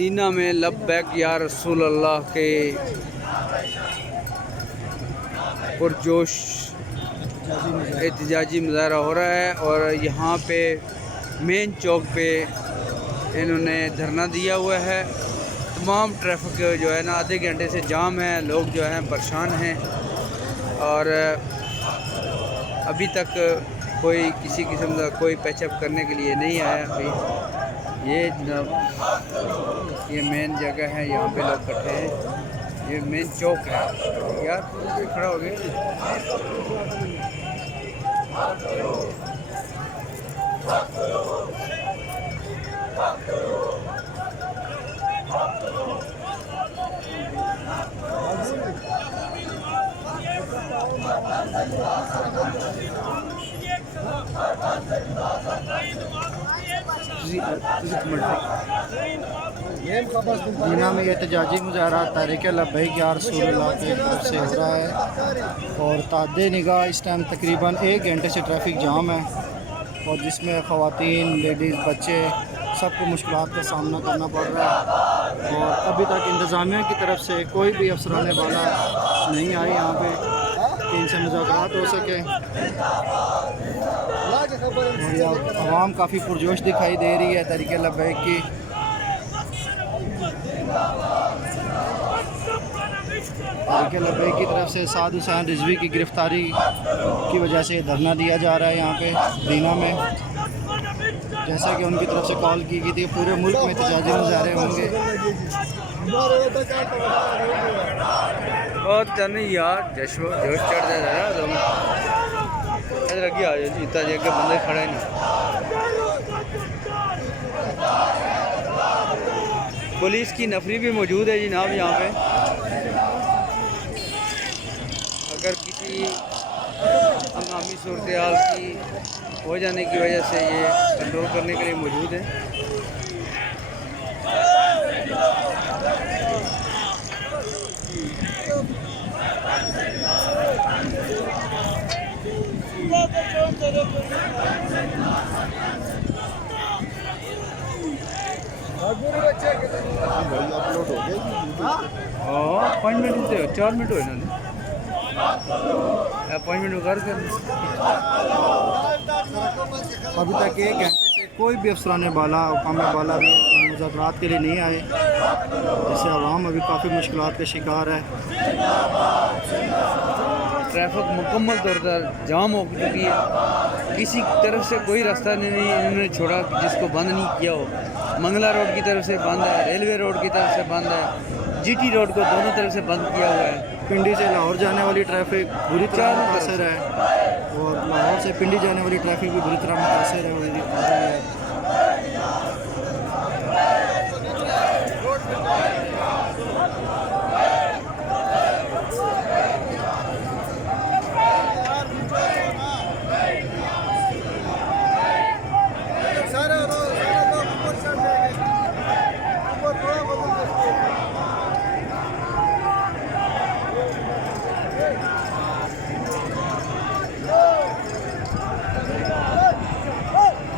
Medina में लब्बैक या रसूल अल्लाह के पुरजोश एहतजाजी मुजाहरा हो रहा है। और यहाँ पे मेन चौक पे इन्होंने धरना दिया हुआ है। तमाम ट्रैफिक जो है ना आधे घंटे से जाम है, लोग जो हैं परेशान हैं और अभी तक कोई किसी किस्म का कोई पैचअप करने के लिए नहीं आया। अभी ये मेन जगह है, यहाँ पे लोग इकट्ठे हैं। ये मेन चौक है यार, खड़ा हो गया। मदीना में एहतजाजी मुजाहरा तहरीक लब्बैक या रसूलुल्लाह की तरफ से हो रहा है और तादे निगाह इस टाइम तकरीबन 1 घंटे से ट्रैफिक जाम है और जिसमें ख़वातीन, लेडीज़, बच्चे सबको मुश्किलात का सामना करना पड़ रहा है। और अभी तक इंतज़ामिया की तरफ से कोई भी अफसरान वाला नहीं आए यहाँ पे कि इनसे मुज़ाकरात हो सके। और आवाम काफ़ी पुरजोश दिखाई दे रही है तहरीक लब्बैक की। तहरीक लब्बैक की तरफ से साद हुसैन रिजवी की गिरफ़्तारी की वजह से धरना दिया जा रहा है यहाँ पे मदीना में। जैसा कि उनकी तरफ से कॉल की गई थी पूरे मुल्क में एहतजाजी मुजाहरे होंगे। बहुत जाने यार जोश चढ़ जाता है तुम इधर अगे आ जाओ, इतना जगह बंदे खड़े नहीं। पुलिस की नफरी भी मौजूद है जनाब यहाँ पे। अगर किसी हंगामी सूरत हाल की हो जाने की वजह से ये कंट्रोल करने के लिए मौजूद है। हाँ 5 मिनट होते 4 मिनट हुए ना अपॉइंटमेंट कर अभी तक 1 घंटे से कोई भी अफसरान बाला हुकाम बाला भी मुज़ाकरात के लिए नहीं आए, जिससे आवाम अभी काफ़ी मुश्किलात का शिकार है। ट्रैफिक मुकम्मल तौर पर जाम हो चुकी है, किसी तरफ से कोई रास्ता नहीं इन्होंने छोड़ा जिसको बंद नहीं किया हो। मंगला रोड की तरफ से बंद है, रेलवे रोड की तरफ से बंद है, जीटी रोड को दोनों तरफ से बंद किया हुआ है। पिंडी से लाहौर जाने वाली ट्रैफिक बुरी तरह मुतासर है और लाहौर से पिंडी जाने वाली ट्रैफिक भी बुरी तरह मुतासर है।